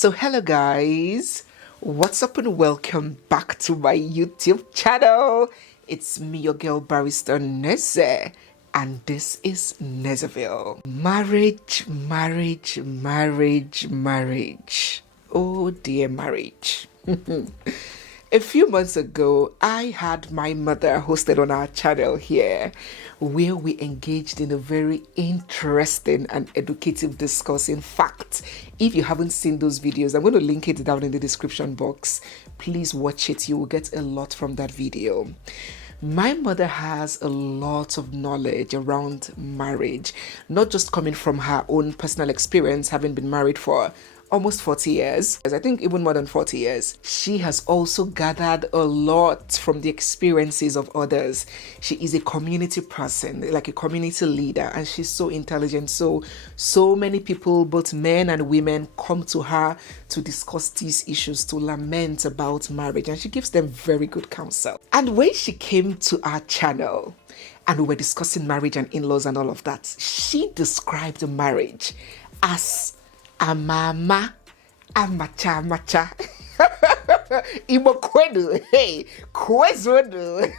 So hello guys, what's up and welcome back to my YouTube channel. It's me, your girl barrister Neze, and this is Nezeville. Marriage. Oh dear, marriage. A few months ago, I had my mother hosted on our channel here, where we engaged in a very interesting and educative discourse. In fact, if you haven't seen those videos, I'm going to link it down in the description box. Please watch it. You will get a lot from that video. My mother has a lot of knowledge around marriage, not just coming from her own personal experience, having been married for almost 40 years, I think even more than 40 years. She has also gathered a lot from the experiences of others. She is a community person, like a community leader, and she's so intelligent. So many people, both men and women, come to her to discuss these issues, to lament about marriage, and she gives them very good counsel. And when she came to our channel, and we were discussing marriage and in-laws and all of that, she described marriage as amama amacha Igbo kwedu, hey, kwezodu.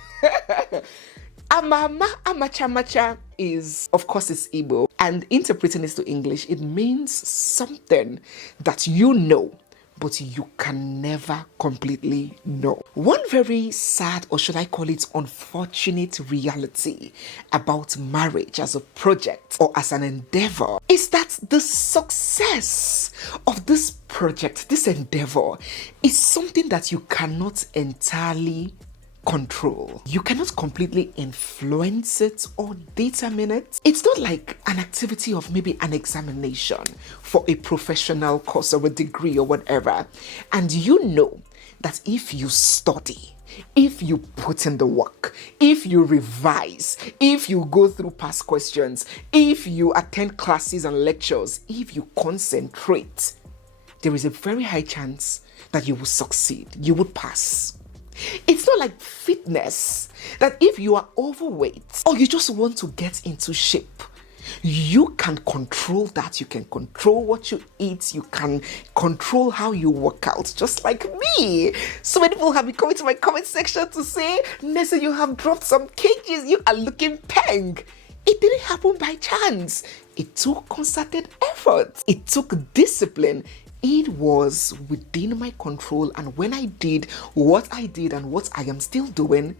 Amama amacha is, of course, it's Igbo, and interpreting this to English, it means something that you know, but you can never completely know. One very sad, or should I call it unfortunate, reality about marriage as a project or as an endeavor is that the success of this project, this endeavor, is something that you cannot entirely control. You cannot completely influence it or determine it. It's not like an activity of maybe an examination for a professional course or a degree or whatever. And you know that if you study, if you put in the work, if you revise, if you go through past questions, if you attend classes and lectures, if you concentrate, there is a very high chance that you will succeed, you would pass. It's not like fitness, that if you are overweight or you just want to get into shape, you can control that. You can control what you eat. You can control how you work out, just like me. So many people have been coming to my comment section to say, Nessa, you have dropped some kgs. You are looking peng. It didn't happen by chance. It took concerted effort. It took discipline. It was within my control, and when I did what I did and what I am still doing,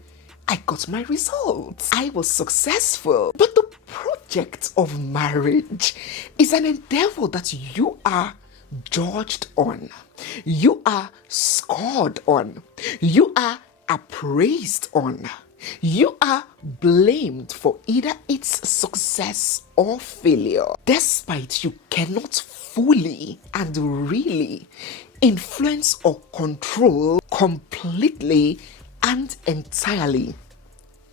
I got my results. I was successful. But the project of marriage is an endeavor that you are judged on, you are scored on, you are appraised on. You are blamed for either its success or failure, despite you cannot fully and really influence or control completely and entirely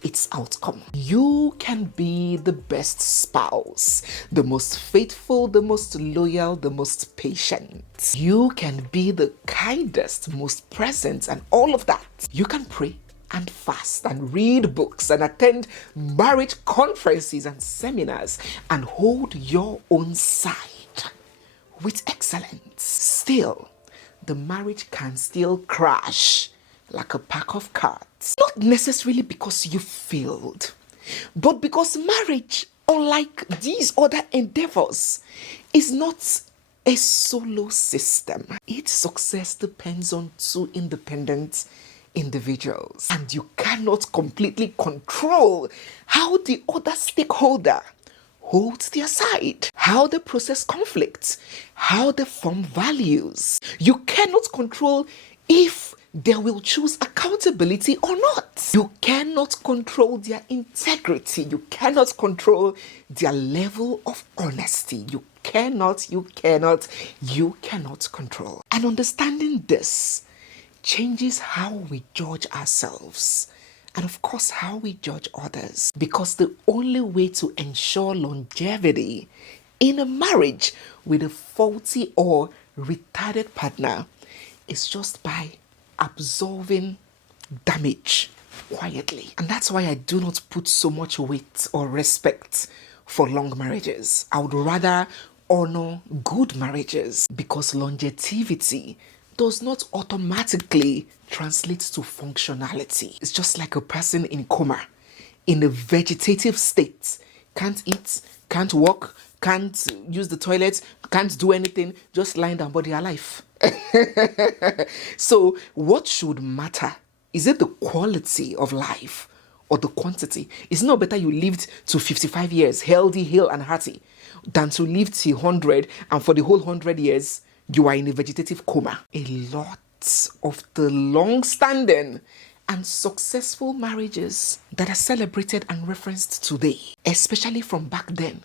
its outcome. You can be the best spouse, the most faithful, the most loyal, the most patient. You can be the kindest, most present, and all of that. You can pray and fast and read books and attend marriage conferences and seminars and hold your own side with excellence. Still, the marriage can still crash like a pack of cards. Not necessarily because you failed, but because marriage, unlike these other endeavors, is not a solo system. Its success depends on two independent individuals, and you cannot completely control how the other stakeholder holds their side, how they process conflicts, how they form values. You cannot control if they will choose accountability or not. You cannot control their integrity. You cannot control their level of honesty. You cannot control. And understanding this changes how we judge ourselves and, of course, how we judge others. Because the only way to ensure longevity in a marriage with a faulty or retarded partner is just by absorbing damage quietly. And that's why I do not put so much weight or respect for long marriages. I would rather honor good marriages because longevity does not automatically translate to functionality. It's just like a person in coma, in a vegetative state, can't eat, can't walk, can't use the toilet, can't do anything, just lying down, but they are alive. So what should matter? Is it the quality of life or the quantity? It's not better you lived to 55 years, healthy, hale, and hearty, than to live till 100 and for the whole 100 years you are in a vegetative coma. A lot of the long-standing and successful marriages that are celebrated and referenced today, especially from back then,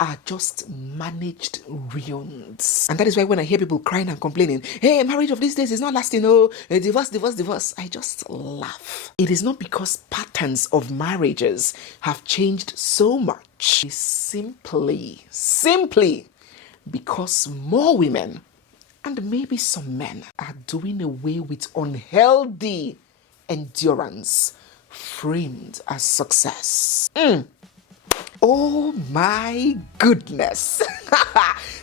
are just managed ruins. And that is why when I hear people crying and complaining, hey, marriage of these days is not lasting, oh, divorce, I just laugh. It is not because patterns of marriages have changed so much. It's simply because more women and maybe some men are doing away with unhealthy endurance framed as success. Oh my goodness.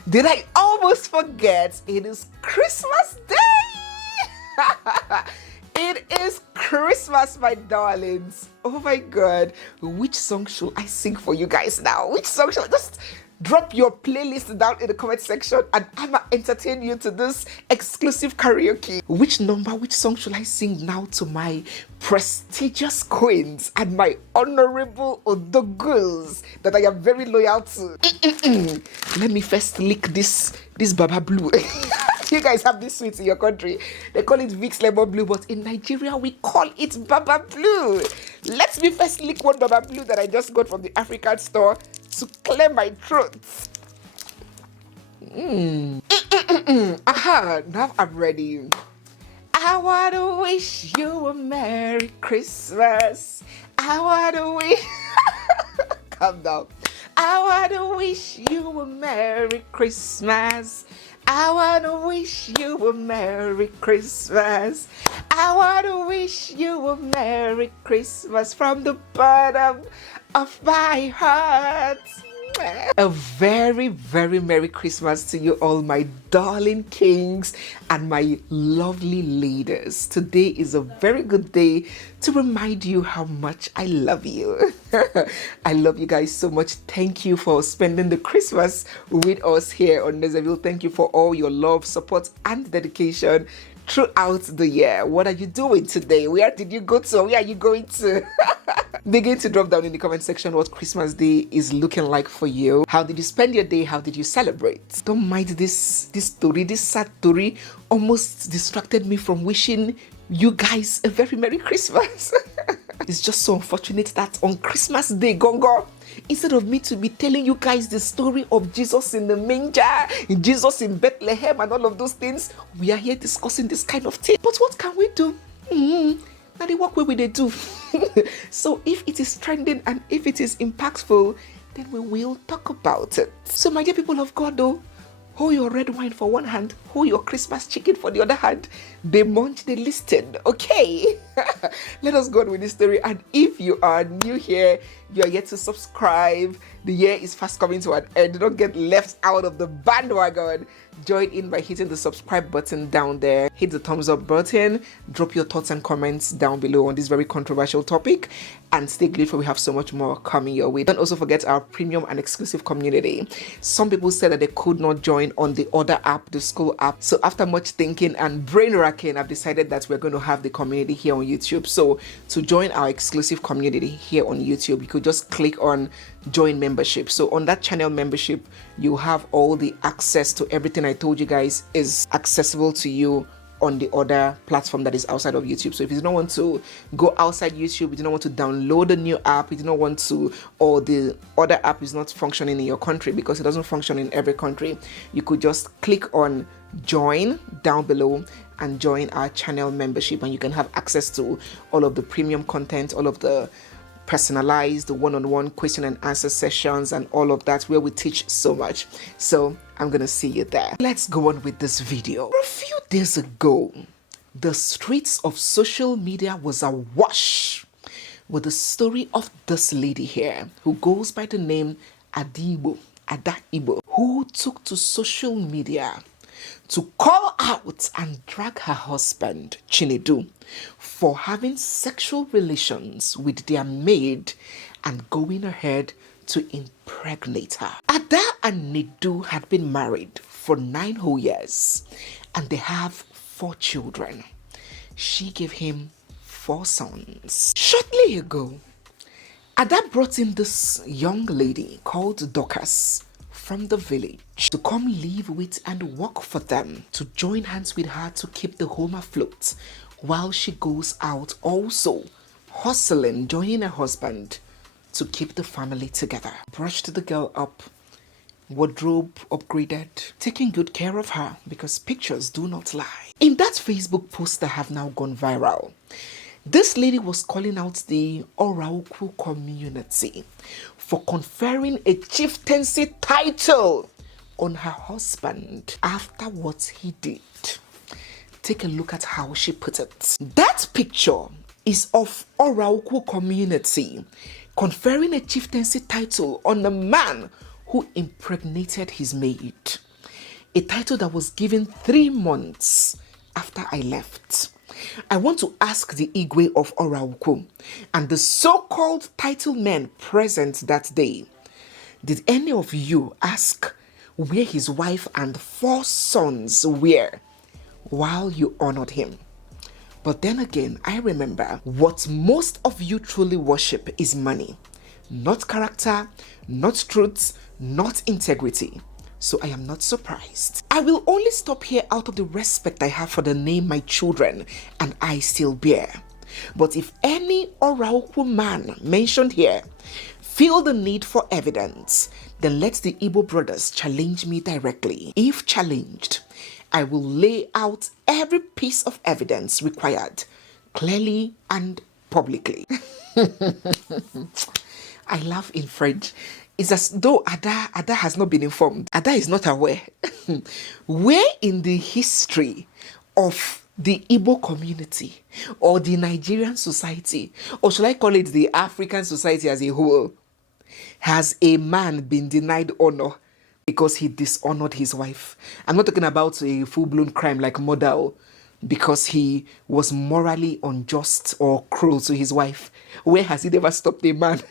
Did I almost forget? It is Christmas Day. It is Christmas, my darlings. Oh my God. Which song should I sing for you guys now? Which song should I just drop your playlist down in the comment section and I'ma entertain you to this exclusive karaoke. Which song should I sing now to my prestigious queens and my honorable odoguls that I am very loyal to? Let me first lick this Baba Blue. You guys have this sweet in your country. They call it Vicks Lemon Blue, but in Nigeria we call it Baba Blue. Let me first lick one Baba Blue that I just got from the African store to clear my throat. Aha, now I'm ready. I want to wish you a Merry Christmas. I want to wish... Calm down. I want to wish you a Merry Christmas. I want to wish you a Merry Christmas. I want to wish you a Merry Christmas from the bottom of my heart. A very, very Merry Christmas to you all, my darling kings and my lovely ladies. Today is a very good day to remind you how much I love you. I love you guys so much. Thank you for spending the Christmas with us here on Nezeville. Thank you for all your love, support, and dedication throughout the year. What are you doing today? Where did you go to? Where are you going to? Begin to drop down in the comment section what Christmas Day is looking like for you. How did you spend your day? How did you celebrate? Don't mind this story, this sad story almost distracted me from wishing you guys a very Merry Christmas. It's just so unfortunate that on Christmas Day, Gongo, instead of me to be telling you guys the story of Jesus in the manger, Jesus in Bethlehem and all of those things, we are here discussing this kind of thing. But what can we do? Now they work where we they do. So if it is trending and if it is impactful, then we will talk about it. So my dear people of God, though, hold your red wine for one hand, hold your Christmas chicken for the other hand. They munch, they listen, okay? Let us go on with this story. And if you are new here, you are yet to subscribe. The year is fast coming to an end. Don't get left out of the bandwagon. Join in by hitting the subscribe button down there. Hit the thumbs up button. Drop your thoughts and comments down below on this very controversial topic. And stay glued for we have so much more coming your way. Don't also forget our premium and exclusive community. Some people said that they could not join on the other app, the school app. So after much thinking and brain racking, I've decided that we're going to have the community here on YouTube. So to join our exclusive community here on YouTube, you could just click on join membership. So on that channel membership, you have all the access to everything I told you guys is accessible to you on the other platform that is outside of YouTube. So if you don't want to go outside YouTube, you don't want to download a new app, you don't want to, or the other app is not functioning in your country because it doesn't function in every country, you could just click on join down below and join our channel membership, and you can have access to all of the premium content, all of the personalized one-on-one question and answer sessions and all of that, where we teach so much. So I'm gonna see you there. Let's go on with this video. A few days ago, the streets of social media was awash with the story of this lady here who goes by the name Ada Igbo, who took to social media to call out and drag her husband, Chinedu, for having sexual relations with their maid and going ahead to impregnate her. Ada and Nidu had been married for 9 whole years and they have 4 children. She gave him 4 sons. Shortly ago, Ada brought in this young lady called Dorcas from the village to come live with and work for them, to join hands with her to keep the home afloat while she goes out also hustling, joining her husband to keep the family together. Brushed the girl up, wardrobe upgraded, taking good care of her because pictures do not lie. In that Facebook post that have now gone viral, this lady was calling out the Orauku community for conferring a chieftaincy title on her husband after what he did. Take a look at how she put it. That picture is of Orauku community conferring a chieftaincy title on a man who impregnated his maid. A title that was given 3 months after I left. I want to ask the Igwe of Orauku and the so-called title men present that day, did any of you ask where his wife and 4 sons were while you honored him? But then again, I remember what most of you truly worship is money, not character, not truth, not integrity. So I am not surprised. I will only stop here out of the respect I have for the name my children and I still bear. But if any Orauku man mentioned here feel the need for evidence, then let the Igbo brothers challenge me directly. If challenged, I will lay out every piece of evidence required, clearly and publicly. I laugh in French. It's as though Ada has not been informed. Ada is not aware. Where in the history of the Igbo community or the Nigerian society, or should I call it the African society as a whole, has a man been denied honor because he dishonored his wife? I'm not talking about a full-blown crime like murder, because he was morally unjust or cruel to his wife. Where has it ever stopped a man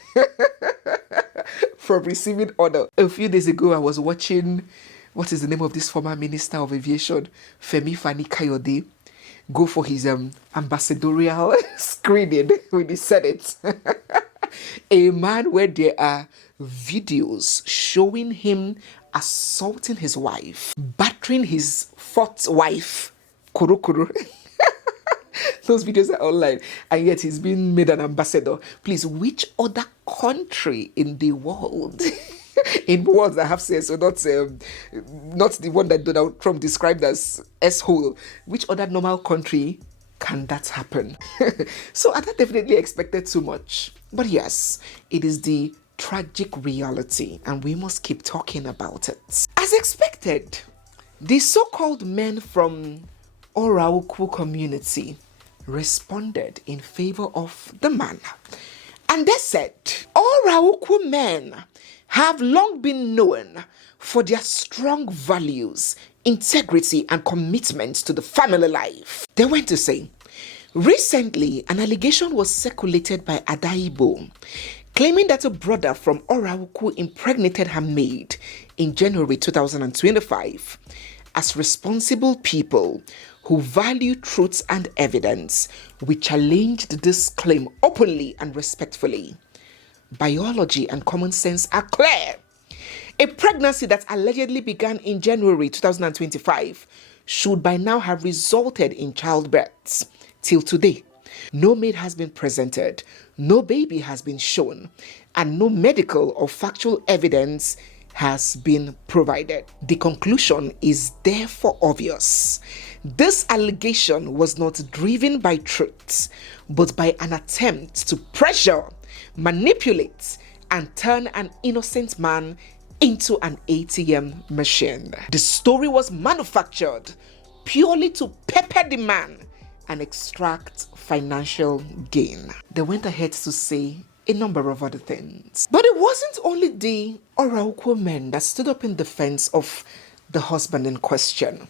from receiving honor? A few days ago, I was watching, what is the name of this former Minister of Aviation, Femi Fani Kayode, go for his ambassadorial screening with the Senate. A man where there are videos showing him assaulting his wife, battering his 4th wife, Kuru Kuru. Those videos are online, and yet he's been made an ambassador. Please, which other country in the world, in words that have sense, so not the one that Donald Trump described as S-hole, which other normal country can that happen? So I definitely expected too much. But yes, it is the tragic reality, and we must keep talking about it. As expected, the so-called men from Orauku community responded in favor of the man. And they said, Orauku men have long been known for their strong values, integrity, and commitment to the family life. They went to say, recently, an allegation was circulated by Adaibo, claiming that a brother from Orauku impregnated her maid in January 2025. As responsible people who value truth and evidence, we challenged this claim openly and respectfully. Biology and common sense are clear. A pregnancy that allegedly began in January 2025 should by now have resulted in childbirths. Till today, no maid has been presented, no baby has been shown, and no medical or factual evidence has been provided. The conclusion is therefore obvious. This allegation was not driven by truth, but by an attempt to pressure, manipulate, and turn an innocent man into an ATM machine. The story was manufactured purely to pepper the man and extract financial gain. They went ahead to say a number of other things. But it wasn't only the Oraukwo men that stood up in defense of the husband in question.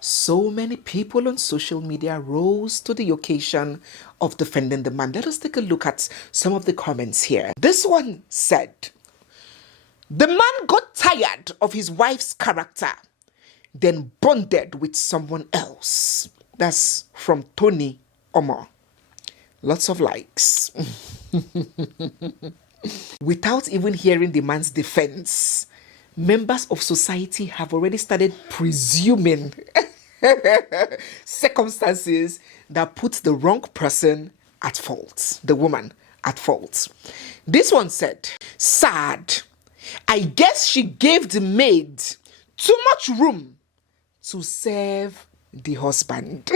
So many people on social media rose to the occasion of defending the man. Let us take a look at some of the comments here. This one said, "The man got tired of his wife's character, then bonded with someone else." That's from Tony Omo. Lots of likes. Without even hearing the man's defense, members of society have already started presuming circumstances that put the wrong person at fault, the woman at fault. This one said, "Sad. I guess she gave the maid too much room to serve the husband."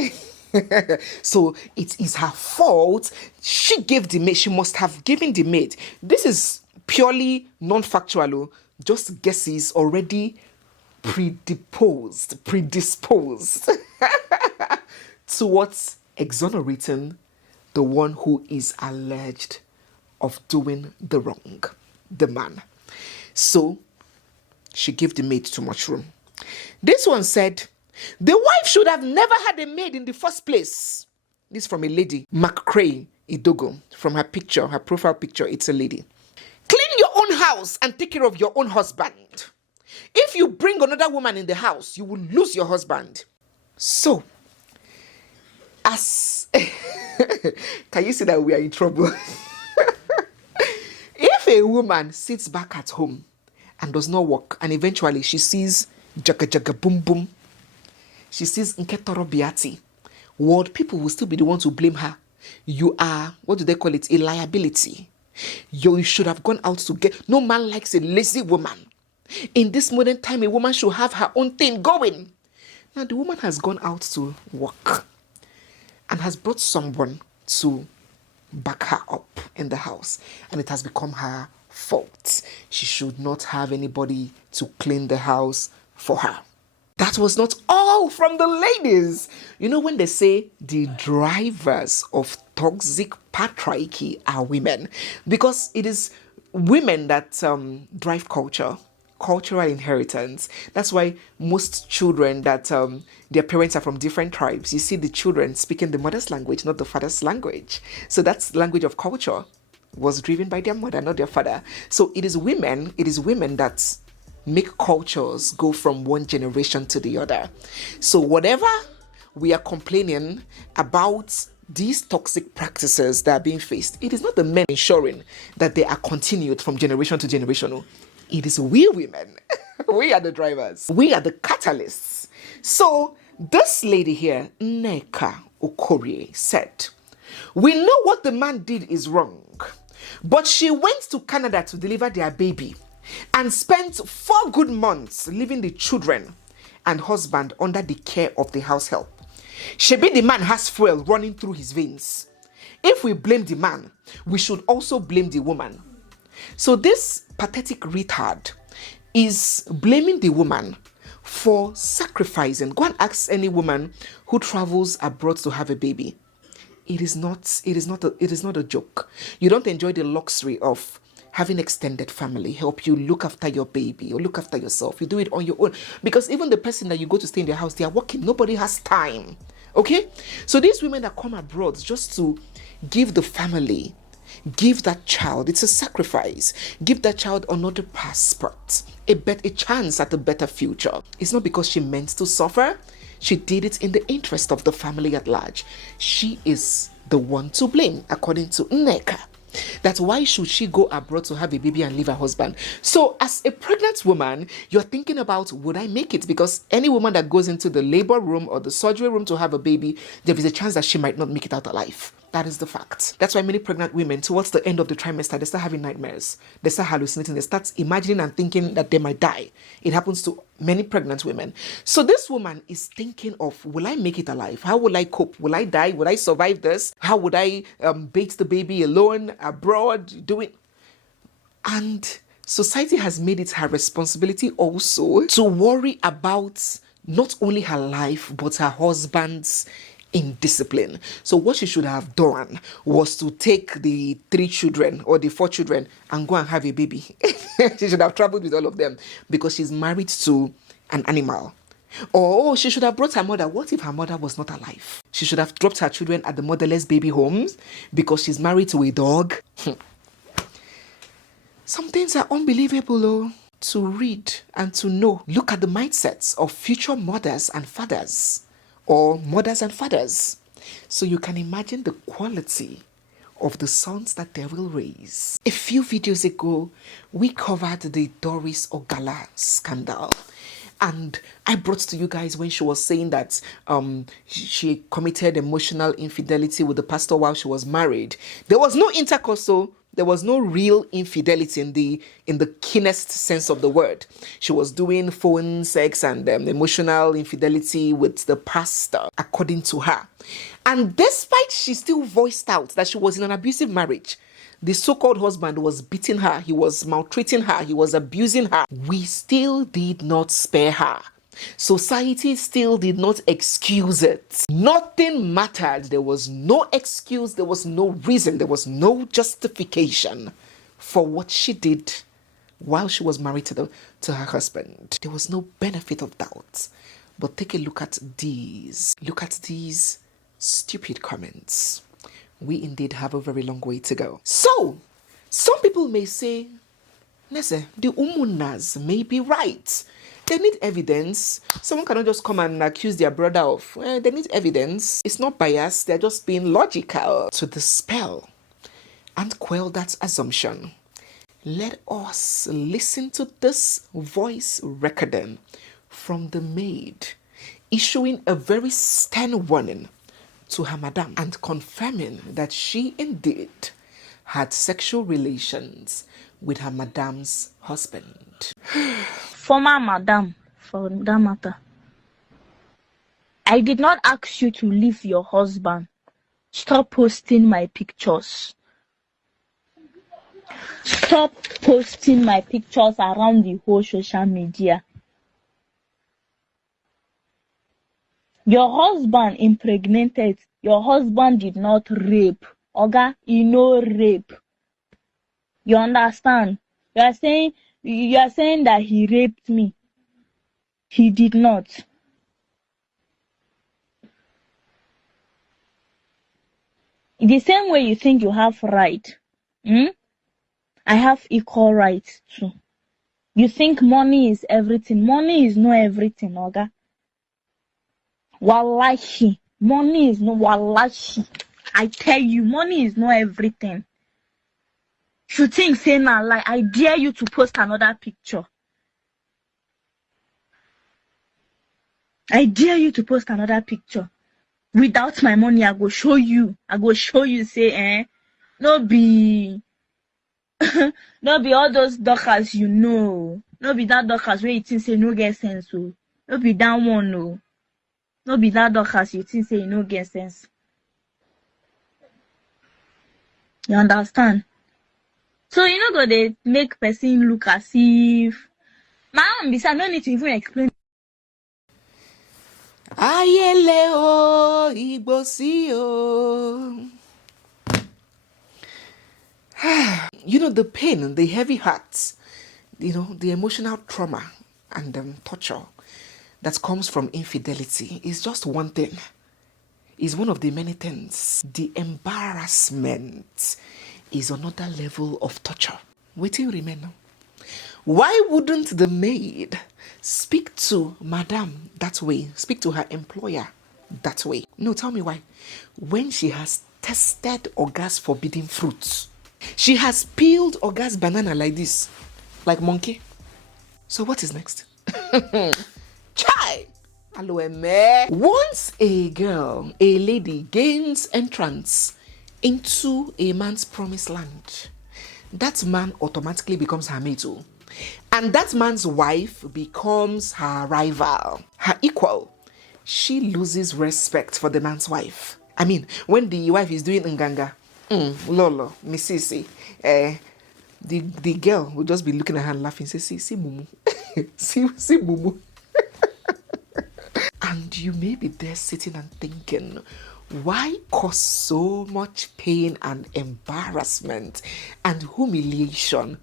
So it is her fault. She gave the maid. She must have given the maid. This is purely non-factual, just guesses already predisposed towards exonerating the one who is alleged of doing the wrong, the man. So she gave the maid too much room. This one said, "The wife should have never had a maid in the first place." This from a lady, McCray Idogo. From her picture, her profile picture, it's a lady. "Clean your own house and take care of your own husband. If you bring another woman in the house, you will lose your husband." So, as can you see that we are in trouble? If a woman sits back at home and does not work, and eventually she sees jaga jaga boom boom, she sees nketoro biati, world people will still be the ones to blame her. You are, what do they call it, a liability. You should have gone out to get. No man likes a lazy woman. In this modern time, a woman should have her own thing going. Now, the woman has gone out to work and has brought someone to back her up in the house, and it has become her fault. She should not have anybody to clean the house for her. That was not all from the ladies. You know, when they say the drivers of toxic patriarchy are women, because it is women that drive culture, cultural inheritance. That's why most children that their parents are from different tribes, you see the children speaking the mother's language, not the father's language. So that's language of culture was driven by their mother, not their father. So it is women that make cultures go from one generation to the other. So whatever we are complaining about, these toxic practices that are being faced, it is not the men ensuring that they are continued from generation to generation. It is we women. We are the drivers. We are the catalysts. So this lady here, Nneka Okorie, said, "We know what the man did is wrong, but she went to Canada to deliver their baby and spent 4 good months leaving the children and husband under the care of the house help. Shebi the man has fuel running through his veins. If we blame the man, we should also blame the woman." So this pathetic retard is blaming the woman for sacrificing. Go and ask any woman who travels abroad to have a baby. It is not a joke. You don't enjoy the luxury of having extended family help you look after your baby or look after yourself. You do it on your own, because even the person that you go to stay in their house, they are working. Nobody has time. Okay? So these women that come abroad just to give the family, give that child, it's a sacrifice. Give that child another passport, a chance at a better future. It's not because she meant to suffer. She did it in the interest of the family at large. She is the one to blame, according to Nneka. That's why should she go abroad to have a baby and leave her husband? So as a pregnant woman, you're thinking about, would I make it? Because any woman that goes into the labor room or the surgery room to have a baby, there is a chance that she might not make it out alive. That is the fact. That's why many pregnant women, towards the end of the trimester, they start having nightmares. They start hallucinating. They start imagining and thinking that they might die. It happens to many pregnant women. So this woman is thinking of, will I make it alive? How will I cope? Will I die? Will I survive this? How would I bait the baby alone, abroad, do it? And society has made it her responsibility also to worry about not only her life, but her husband's indiscipline. So what she should have done was to take the 3 children or the 4 children and go and have a baby. She should have traveled with all of them because she's married to an animal. Or she should have brought her mother. What if her mother was not alive? She should have dropped her children at the motherless baby homes because she's married to a dog. Some things are unbelievable to read and to know. Look at the mindsets of future mothers and fathers, or mothers and fathers. So you can imagine the quality of the sons that they will raise. A few videos ago, we covered the Doris Ogala scandal. And I brought to you guys when she was saying that she committed emotional infidelity with the pastor while she was married. There was no intercourse, so there was no real infidelity in the keenest sense of the word. She was doing phone sex and emotional infidelity with the pastor, according to her. And despite she still voiced out that she was in an abusive marriage, the so-called husband was beating her, he was maltreating her, he was abusing her, we still did not spare her. Society still did not excuse it. Nothing mattered. There was no excuse, there was no reason, there was no justification for what she did while she was married to her husband. There was no benefit of doubt. But take a look at these. Look at these stupid comments. We indeed have a very long way to go. So, some people may say, Nese, the Umunas may be right. They need evidence. Someone cannot just come and accuse their brother of, they need evidence. It's not biased, they're just being logical. To dispel and quell that assumption, let us listen to this voice recording from the Maid, issuing a very stern warning to her madam and confirming that she indeed had sexual relations with her madam's husband. Former madam, for that matter. I did not ask you to leave your husband. Stop posting my pictures. Stop posting my pictures around the whole social media. Your husband impregnated. Your husband did not rape. Oga, you know rape. You understand? You are saying that he raped me. He did not. In the same way you think you have right, I have equal rights too. You think money is everything. Money is not everything, Oga. Wallahi. Money is not wallahi. I tell you, money is not everything. You think say now, like, I dare you to post another picture. I dare you to post another picture. Without my money, I go show you. Say, no be all those doctors you know. No be that doctors where you think say no get sense. So. No be that one, no. No be that doctors you think say you no get sense. You understand? So you know go they make person look as if my own beside no need to even explain. Ayele o, Igbosi o. You know, the pain, the heavy hearts, you know, the emotional trauma and torture that comes from infidelity is just one thing. Is one of the many things. The embarrassment is another level of torture. Waiting remain now. Why wouldn't the maid speak to madam that way? Speak to her employer that way? No, tell me why. When she has tested Oga's forbidden fruits, she has peeled Oga's banana like this, like monkey. So what is next? Chai! Once a lady gains entrance into a man's promised land, that man automatically becomes her mate too. And that man's wife becomes her rival, her equal. She loses respect for the man's wife. I mean, when the wife is doing nganga, lolo, misisi, the girl will just be looking at her and laughing, say, see mumu, see mumu. And you may be there sitting and thinking, why cause so much pain and embarrassment and humiliation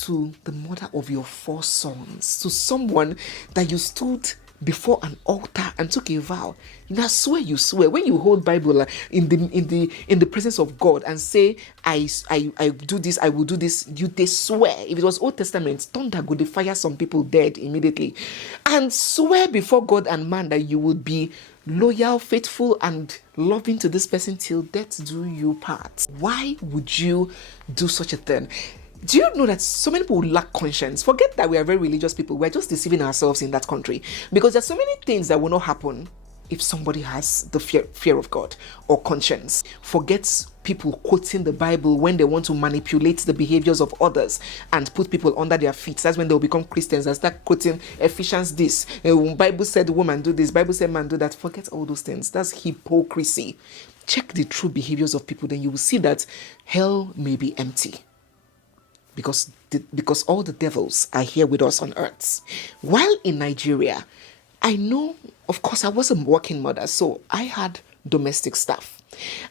to the mother of your 4 sons, to someone that you stood before an altar and took a vow? Now swear, you swear. When you hold Bible in the presence of God and say, I do this, I will do this, they swear. If it was Old Testament, thunder go they fire some people dead immediately. And swear before God and man that you would be loyal, faithful, and loving to this person till death do you part. Why would you do such a thing? Do you know that so many people lack conscience? Forget that we are very religious people. We're just deceiving ourselves in that country. Because there's so many things that will not happen if somebody has the fear of God or conscience. Forget people quoting the Bible when they want to manipulate the behaviors of others and put people under their feet. That's when they'll become Christians and start quoting Ephesians this. Bible said woman do this. Bible said man do that. Forget all those things. That's hypocrisy. Check the true behaviors of people. Then you will see that hell may be empty. Because all the devils are here with us on earth. While in Nigeria, I know, of course, I was a working mother, so I had domestic staff.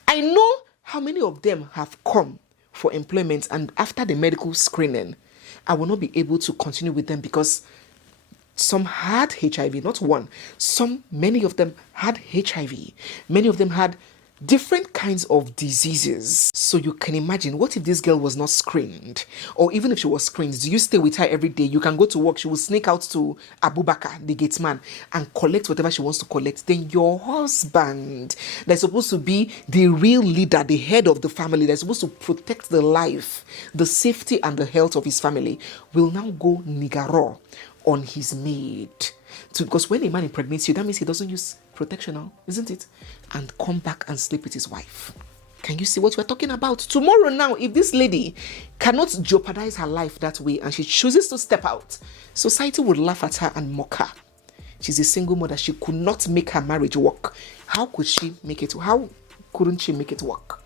I know how many of them have come for employment, and after the medical screening, I will not be able to continue with them because some had HIV, not one. Many of them had HIV. Many of them had different kinds of diseases. So you can imagine, what if this girl was not screened? Or even if she was screened, do you stay with her every day? You can go to work, she will sneak out to Abubakar, the gate man, and collect whatever she wants to collect. Then your husband, that's supposed to be the real leader, the head of the family, that's supposed to protect the life, the safety and the health of his family, will now go nigaro on his maid. Because when a man impregnates you, that means he doesn't use protection, isn't it? And come back and sleep with his wife. Can you see what we're talking about? Tomorrow now, if this lady cannot jeopardize her life that way and she chooses to step out, society would laugh at her and mock her. She's a single mother. She could not make her marriage work. How could she make it? How couldn't she make it work?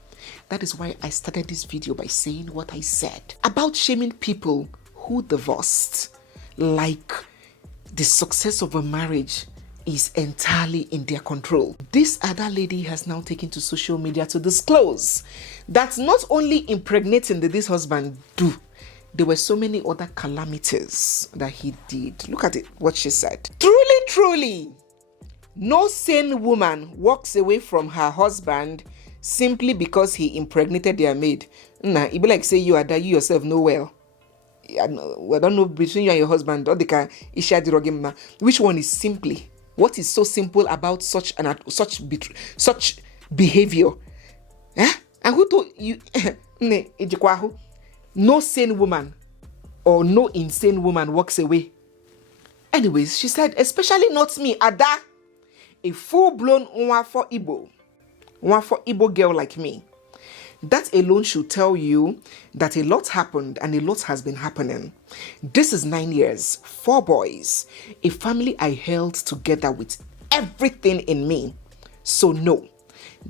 That is why I started this video by saying what I said about shaming people who divorced, like the success of a marriage is entirely in their control. This other lady has now taken to social media to disclose that not only impregnating did this husband do, there were so many other calamities that he did. Look at it, what she said. Truly, truly, no sane woman walks away from her husband simply because he impregnated their maid. Nah, it be like say you yourself know well. I don't know between you and your husband, which one is simply? What is so simple about such behavior? And who told you? No sane woman or no insane woman walks away. Anyways, she said, especially not me, Ada, a full-blown Nwafo Igbo girl like me. That alone should tell you that a lot happened and a lot has been happening. This is 9 years, 4 boys, a family I held together with everything in me. So no,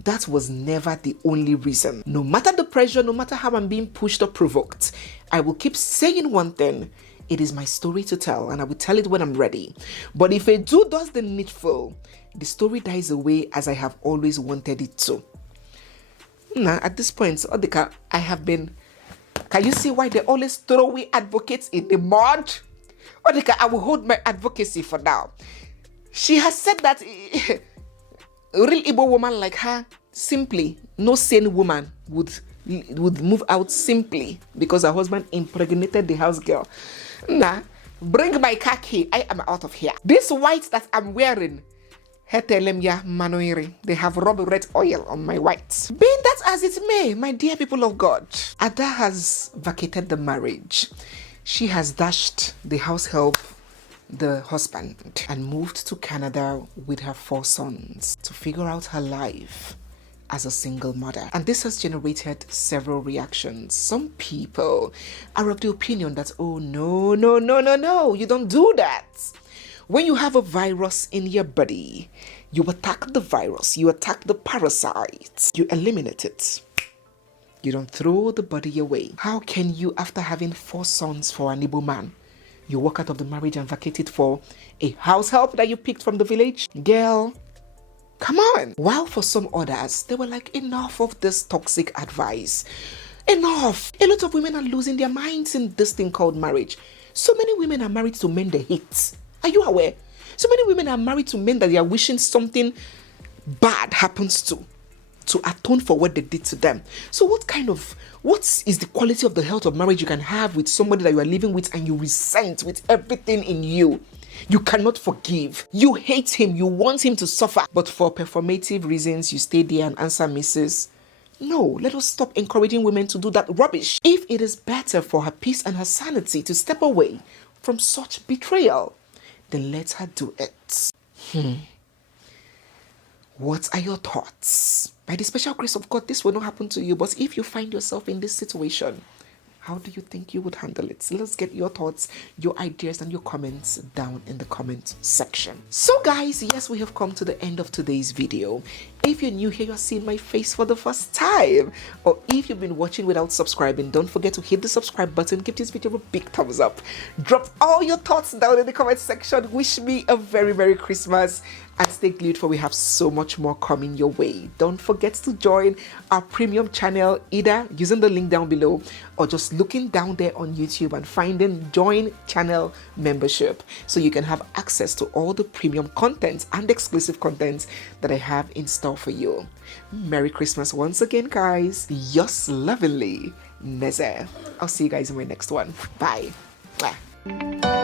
that was never the only reason. No matter the pressure, no matter how I'm being pushed or provoked, I will keep saying one thing. It is my story to tell, and I will tell it when I'm ready. But if a dude does the needful, the story dies away as I have always wanted it to. Now, at this point, I have been. Can you see why they always throw away advocates in the mud? I will hold my advocacy for now. She has said that a real Igbo woman like her, simply, no sane woman would move out simply because her husband impregnated the house girl. Nah, bring my khaki. I am out of here. This white that I'm wearing, they have rubbed red oil on my white. Be that as it may, my dear people of God, Ada has vacated the marriage. She has dashed the house help, the husband, and moved to Canada with her 4 sons to figure out her life as a single mother. And this has generated several reactions. Some people are of the opinion that, oh, no, you don't do that. When you have a virus in your body, you attack the virus, you attack the parasites, you eliminate it. You don't throw the body away. How can you, after having 4 sons for an Igbo man, You walk out of the marriage and vacate it for a house help that you picked from the village? Girl, come on. While for some others, they were like, enough of this toxic advice. Enough. A lot of women are losing their minds in this thing called marriage. So many women are married to men they hate. Are you aware? So many women are married to men that they are wishing something bad happens to atone for what they did to them. So what is the quality of the health of marriage you can have with somebody that you are living with and you resent with everything in you? You cannot forgive. You hate him. You want him to suffer. But for performative reasons, you stay there and answer misses. No, let us stop encouraging women to do that rubbish. If it is better for her peace and her sanity to step away from such betrayal, then let her do it. What are your thoughts? By the special grace of God, this will not happen to you. But if you find yourself in this situation, how do you think you would handle it? So let's get your thoughts, your ideas, and your comments down in the comment section. So guys, yes, we have come to the end of today's video. If you're new here, you're seeing my face for the first time, or if you've been watching without subscribing, don't forget to hit the subscribe button, give this video a big thumbs up, drop all your thoughts down in the comment section, wish me a very Merry Christmas, and stay glued for we have so much more coming your way. Don't forget to join our premium channel, either using the link down below or just looking down there on YouTube and finding join channel membership, so you can have access to all the premium content and exclusive content that I have in store for you. Merry Christmas once again, guys. Yours lovingly, Neze. I'll see you guys in my next one. Bye. Bye.